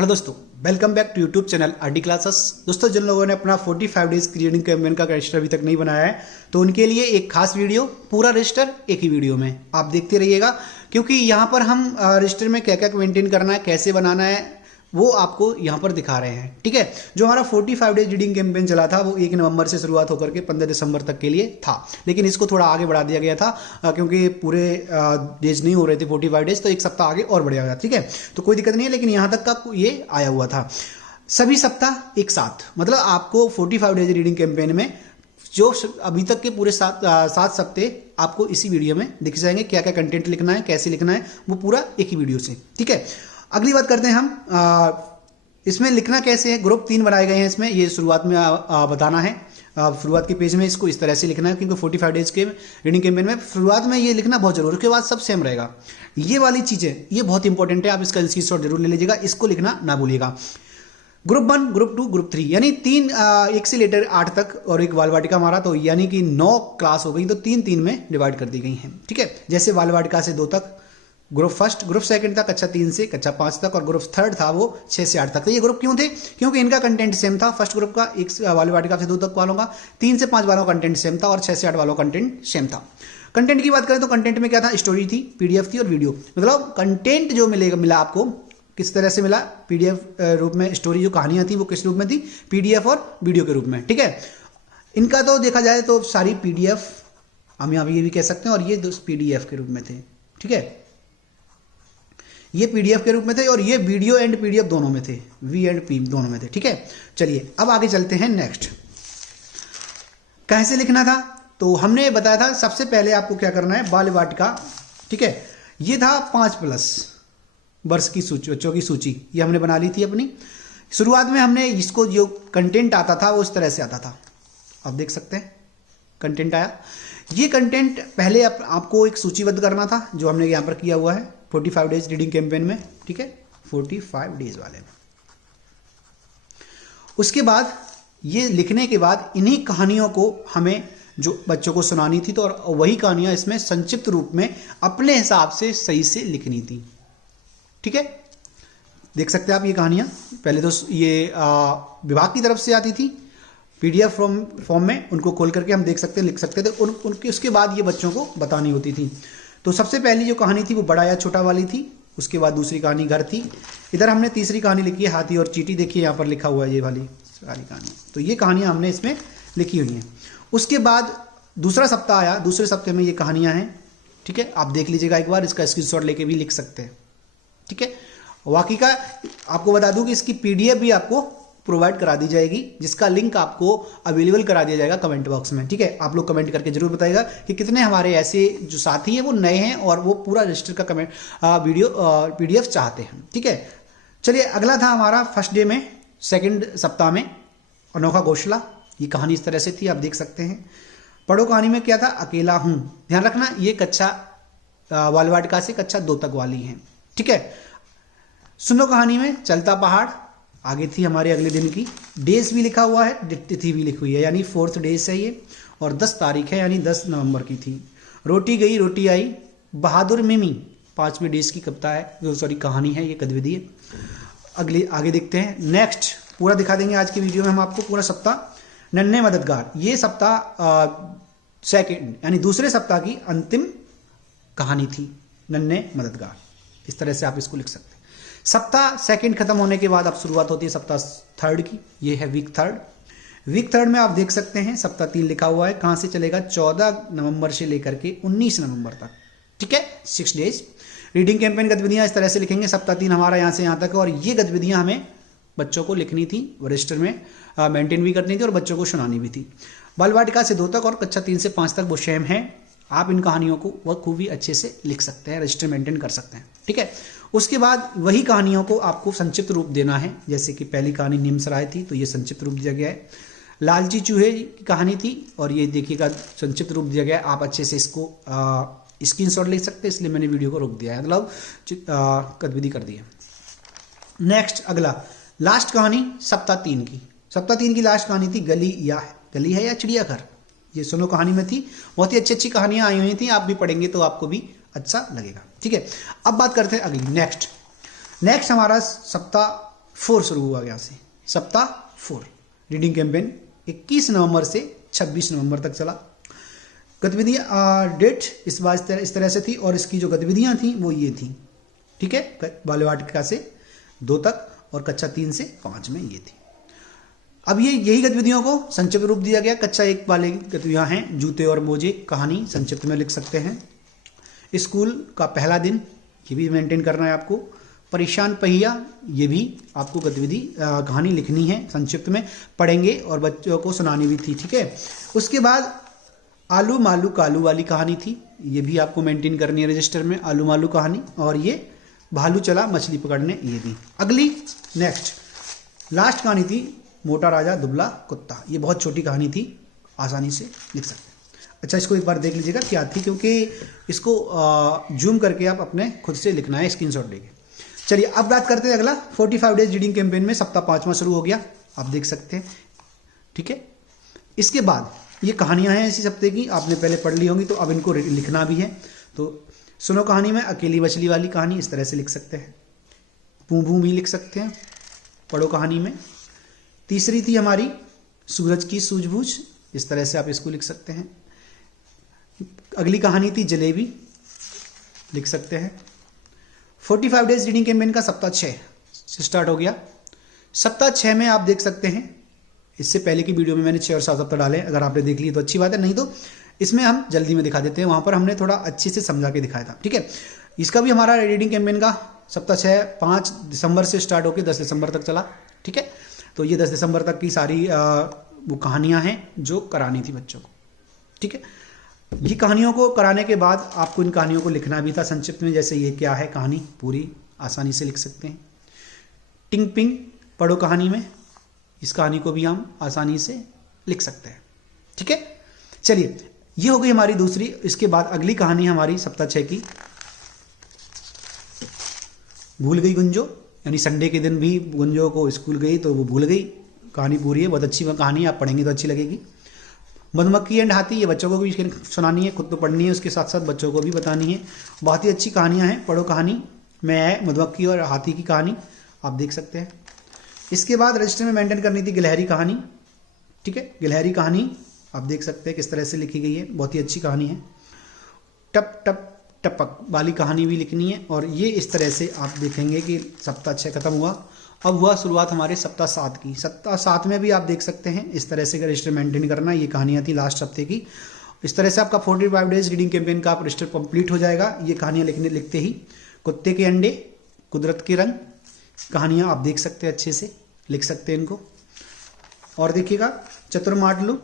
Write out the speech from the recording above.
Hello दोस्तों, welcome back to YouTube channel RD classes. दोस्तों, जिन लोगों ने अपना 45 डेज की रीडिंग कैंपेन का रजिस्टर अभी तक नहीं बनाया है तो उनके लिए एक खास वीडियो, पूरा रजिस्टर एक ही वीडियो में आप देखते रहिएगा, क्योंकि यहाँ पर हम रजिस्टर में क्या क्या मेंटेन करना है, कैसे बनाना है, वो आपको यहाँ पर दिखा रहे हैं। ठीक है, जो हमारा 45 डेज रीडिंग कैंपेन चला था वो 1 नवंबर से शुरुआत होकर के 15 दिसंबर तक के लिए था, लेकिन इसको थोड़ा आगे बढ़ा दिया गया था क्योंकि पूरे डेज नहीं हो रहे थे 45 डेज, तो एक सप्ताह आगे और बढ़ जाएगा। ठीक है, तो कोई दिक्कत नहीं है, लेकिन यहाँ तक का ये आया हुआ था। सभी सप्ताह एक साथ, मतलब आपको 45 डेज रीडिंग कैंपेन में जो अभी तक के पूरे सात सप्ताह आपको इसी वीडियो में दिख जाएंगे। क्या क्या कंटेंट लिखना है, कैसे लिखना है, वो पूरा एक ही वीडियो से। ठीक है, अगली बात करते हैं हम इसमें लिखना कैसे है। ग्रुप 3 बनाए गए हैं इसमें, ये शुरुआत में बताना है। शुरुआत के पेज में इसको इस तरह से लिखना है, क्योंकि 45 डेज के रीडिंग कैंपेन में शुरुआत में ये लिखना बहुत जरूरी है, उसके बाद सब सेम रहेगा। ये वाली चीज़ें ये बहुत इंपॉर्टेंट है, आप इसका स्क्रीनशॉट जरूर ले लीजिएगा, इसको लिखना ना भूलिएगा। ग्रुप 1, ग्रुप 2, ग्रुप 3 यानी 3 1 से लेकर 8 तक और एक बाल वाटिका हमारा, तो यानी कि 9 क्लास हो गई, तो 3 में डिवाइड कर दी गई हैं। ठीक है, जैसे बाल वाटिका से 2 तक ग्रुप फर्स्ट, ग्रुप सेकंड था कक्षा 3 से कक्षा 5 तक, और ग्रुप थर्ड था वो 6 से 8 तक। तो ये ग्रुप क्यों थे? क्योंकि इनका कंटेंट सेम था। फर्स्ट ग्रुप का 1 बाल वाटिका से 2 तक वालों का, 3 से 5 वालों का कंटेंट सेम था, और 6 से 8 वालों का कंटेंट सेम था। कंटेंट की बात करें तो कंटेंट में क्या था? स्टोरी थी, पीडीएफ थी और वीडियो। मतलब कंटेंट जो मिला आपको किस तरह से मिला? पीडीएफ रूप में। स्टोरी जो कहानियां थी वो किस रूप में थी? पीडीएफ और वीडियो के रूप में। ठीक है, इनका तो देखा जाए तो सारी पीडीएफ, हम यहाँ ये भी कह सकते हैं, और ये पीडीएफ के रूप में थे। ठीक है, ये पीडीएफ के रूप में थे, और ये वीडियो एंड पीडीएफ दोनों में थे, वी एंड पी दोनों में थे। ठीक है, चलिए अब आगे चलते हैं। नेक्स्ट कैसे लिखना था तो हमने बताया था, सबसे पहले आपको क्या करना है, बाल वाटिका। ठीक है, ये था 5+ वर्ष की सूची, बच्चों की सूची, ये हमने बना ली थी अपनी। शुरुआत में हमने इसको जो कंटेंट आता था वो इस तरह से आता था, आप देख सकते हैं कंटेंट आया। ये कंटेंट पहले आपको एक सूचीबद्ध करना था, जो हमने यहाँ पर किया हुआ है 45 डेज रीडिंग कैंपेन में। ठीक है, 45 डेज वाले में। उसके बाद ये लिखने के बाद इन्हीं कहानियों को हमें जो बच्चों को सुनानी थी, तो और वही कहानियां इसमें संक्षिप्त रूप में अपने हिसाब से सही से लिखनी थी। ठीक है, देख सकते हैं आप ये कहानियां। पहले तो ये विभाग की तरफ से आती थी पीडीएफ फॉर्म में, उनको खोल करके हम देख सकते, लिख सकते थे। उनके उसके बाद ये बच्चों को बतानी होती थी। तो सबसे पहली जो कहानी थी वो बड़ा या छोटा वाली थी। उसके बाद दूसरी कहानी घर थी। इधर हमने तीसरी कहानी लिखी है हाथी और चींटी। देखिए यहाँ पर लिखा हुआ है ये वाली सारी कहानी, तो ये कहानियाँ हमने इसमें लिखी हुई हैं। उसके बाद दूसरा सप्ताह आया, दूसरे सप्ताह में ये कहानियाँ हैं। ठीक है, आप देख लीजिएगा एक बार, इसका स्क्रीनशॉट लेके भी लिख सकते हैं। ठीक है, बाकी का आपको बता दूं कि इसकी पीडीएफ भी आपको प्रोवाइड करा दी जाएगी, जिसका लिंक आपको अवेलेबल करा दिया जाएगा कमेंट बॉक्स में। ठीक है, आप लोग कमेंट करके जरूर बताइएगा कि कितने हमारे ऐसे जो साथी हैं वो नए हैं और वो पूरा रजिस्टर का कमेंट वीडियो पीडीएफ चाहते हैं। ठीक है, चलिए अगला था हमारा फर्स्ट डे में, सेकंड सप्ताह में, अनोखा घोंसला। ये कहानी इस तरह से थी, आप देख सकते हैं। पढ़ो कहानी में क्या था? अकेला हूं। ध्यान रखना ये कक्षा बाल वाटिका से कक्षा 2 तक वाली है। ठीक है, सुनो कहानी में चलता पहाड़ आगे थी हमारे अगले दिन की। डेज भी लिखा हुआ है, तिथि भी लिखी हुई है, यानी 4th डेज है ये, और 10 तारीख है, यानी 10 नवंबर की थी। रोटी गई रोटी आई, बहादुर मिमी 5वें डेज की कविता है, सॉरी कहानी है, ये गतिविधि है। अगले आगे देखते हैं। नेक्स्ट पूरा दिखा देंगे आज की वीडियो में हम आपको पूरा सप्ताह। नन्हे मददगार, ये सप्ताह सेकेंड यानी दूसरे सप्ताह की अंतिम कहानी थी, नन्हे मददगार। इस तरह से आप इसको लिख सकते हैं। सप्ताह सेकंड खत्म होने के बाद अब शुरुआत होती है सप्ताह थर्ड की, ये है वीक थर्ड। वीक थर्ड में आप देख सकते हैं सप्ताह 3 लिखा हुआ है, कहां से चलेगा? 14 नवंबर से लेकर के 19 नवंबर तक। ठीक है, 6 डेज रीडिंग कैंपेन गतिविधियां इस तरह से लिखेंगे। सप्ताह 3 हमारा यहां से यहां तक, और ये गतिविधियां हमें बच्चों को लिखनी थी, रजिस्टर में मेंटेन भी करनी थी और बच्चों को सुनानी भी थी। बाल वाटिका से 2 तक और कक्षा 3 से 5 तक वो सेम है। आप इन कहानियों को वह खूब भी अच्छे से लिख सकते हैं, रजिस्टर मेंटेन कर सकते हैं। ठीक है, उसके बाद वही कहानियों को आपको संक्षिप्त रूप देना है। जैसे कि पहली कहानी नीमसराय थी, तो ये संक्षिप्त रूप दिया गया है। लालची चूहे की कहानी थी, और ये देखिएगा संक्षिप्त रूप दिया गया है। आप अच्छे से इसको स्क्रीनशॉट ले सकते हैं, इसलिए मैंने वीडियो को रोक दिया है, मतलब गतिविधि कर दी है। नेक्स्ट अगला लास्ट कहानी सप्ताह 3 की। सप्ताह 3 की लास्ट कहानी थी गली है या चिड़ियाघर। ये सुनो कहानी में थी, बहुत ही अच्छी अच्छी कहानियां आई हुई थी, आप भी पढ़ेंगे तो आपको भी अच्छा लगेगा। ठीक है, अब बात करते हैं अगली नेक्स्ट हमारा सप्ताह 4 शुरू हुआ यहाँ से, सप्ताह 4 रीडिंग कैंपेन 21 नवंबर से 26 नवंबर तक चला। गतिविधियाँ डेट इस बार इस तरह से थी और इसकी जो गतिविधियाँ थी वो ये थी, ठीक है, बालवाटिका से 2 तक और कक्षा 3 से 5 में ये थी। अब ये यही गतिविधियों को संक्षिप्त रूप दिया गया। कक्षा 1 वाले गतिविधियाँ हैं जूते और मोजे, कहानी संक्षिप्त में लिख सकते हैं। स्कूल का पहला दिन, ये भी मेंटेन करना है आपको। परेशान पहिया, ये भी आपको गतिविधि कहानी लिखनी है, संक्षिप्त में पढ़ेंगे और बच्चों को सुनानी भी थी, ठीक है। उसके बाद आलू मालू कालू वाली कहानी थी, ये भी आपको मेंटेन करनी है रजिस्टर में, आलू मालू कहानी। और ये भालू चला मछली पकड़ने, ये भी। अगली नेक्स्ट लास्ट कहानी थी मोटा राजा दुबला कुत्ता, ये बहुत छोटी कहानी थी, आसानी से लिख सकते हैं। अच्छा, इसको एक बार देख लीजिएगा क्या थी, क्योंकि इसको जूम करके आप अपने खुद से लिखना है स्क्रीनशॉट लेके। चलिए अब बात करते हैं अगला 45 डेज रीडिंग कैंपेन में सप्ताह 5वां शुरू हो गया, आप देख सकते हैं, ठीक है। इसके बाद ये कहानियां हैं इसी सप्ताह की, आपने पहले पढ़ ली होंगी, तो अब इनको लिखना भी है। तो सुनो कहानी में अकेली मछली वाली कहानी इस तरह से लिख सकते हैं, भू भू भी लिख सकते हैं। पढ़ो कहानी में। तीसरी थी हमारी सूरज की सूझबूझ, इस तरह से आप इसको लिख सकते हैं। अगली कहानी थी जलेबी, लिख सकते हैं। 45 डेज रीडिंग कैंपेन का सप्ताह 6 से स्टार्ट हो गया। सप्ताह 6 में आप देख सकते हैं, इससे पहले की वीडियो में मैंने 6 और 7 सप्ताह डाले, अगर आपने देख लिए तो अच्छी बात है, नहीं तो इसमें हम जल्दी में दिखा देते हैं, वहाँ पर हमने थोड़ा अच्छे से समझा के दिखाया था, ठीक है। इसका भी हमारा रीडिंग कैंपेन का सप्ताह 6 5 दिसंबर से स्टार्ट होकर 10 दिसंबर तक चला, ठीक है। तो ये 10 दिसंबर तक की सारी वो कहानियाँ हैं जो करानी थी बच्चों को, ठीक है। ये कहानियों को कराने के बाद आपको इन कहानियों को लिखना भी था संक्षिप्त में, जैसे ये क्या है कहानी, पूरी आसानी से लिख सकते हैं। टिंग पिंग पढ़ो कहानी में, इस कहानी को भी हम आसानी से लिख सकते हैं, ठीक है। चलिए ये हो गई हमारी दूसरी। इसके बाद अगली कहानी हमारी सप्ताह 6 की भूल गई गुंजो, यानी संडे के दिन भी गुंजो को स्कूल गई तो वो भूल गई। कहानी पूरी है, बहुत अच्छी कहानी, आप पढ़ेंगे तो अच्छी लगेगी। मधुमक्खी एंड हाथी, ये बच्चों को भी सुनानी है, खुद तो पढ़नी है, उसके साथ साथ बच्चों को भी बतानी है। बहुत ही अच्छी कहानियाँ हैं, पढ़ो कहानी में है मधुमक्खी और हाथी की कहानी, आप देख सकते हैं। इसके बाद रजिस्टर में मेंटेन करनी थी गिलहरी कहानी, ठीक है। गिलहरी कहानी आप देख सकते हैं किस तरह से लिखी गई है, बहुत ही अच्छी कहानी है। टप टप टपक वाली कहानी भी लिखनी है, और ये इस तरह से आप देखेंगे कि सप्ताह 6 खत्म हुआ। अब हुआ शुरुआत हमारे सप्ताह 7 की। सप्ताह 7 में भी आप देख सकते हैं इस तरह से रजिस्टर मेंटेन करना, ये कहानियाँ थी लास्ट हफ्ते की। इस तरह से आपका 45 डेज रीडिंग कैंपेन का आप रजिस्टर कंप्लीट हो जाएगा। ये कहानियाँ लिखते ही कुत्ते के अंडे, कुदरत के रंग, कहानियाँ आप देख सकते हैं, अच्छे से लिख सकते हैं इनको। और देखिएगा चतुर माटलू,